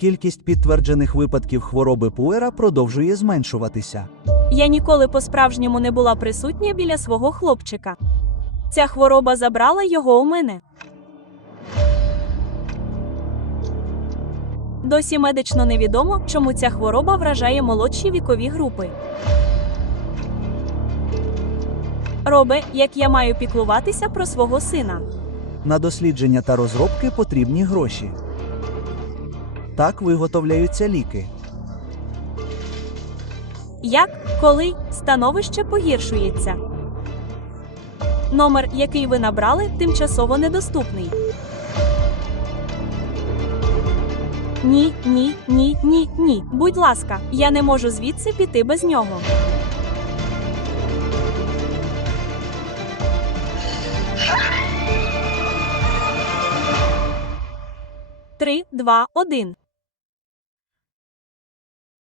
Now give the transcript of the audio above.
Кількість підтверджених випадків хвороби Пуера продовжує зменшуватися. Я ніколи по-справжньому не була присутня біля свого хлопчика. Ця хвороба забрала його у мене. Досі медично невідомо, чому ця хвороба вражає молодші вікові групи. Робе, як я маю піклуватися про свого сина. На дослідження та розробки потрібні гроші. Так виготовляються ліки. Як, коли становище погіршується. Номер, який ви набрали, тимчасово недоступний. Ні, ні, ні, ні, ні. Будь ласка, я не можу звідси піти без нього. Три, два, один.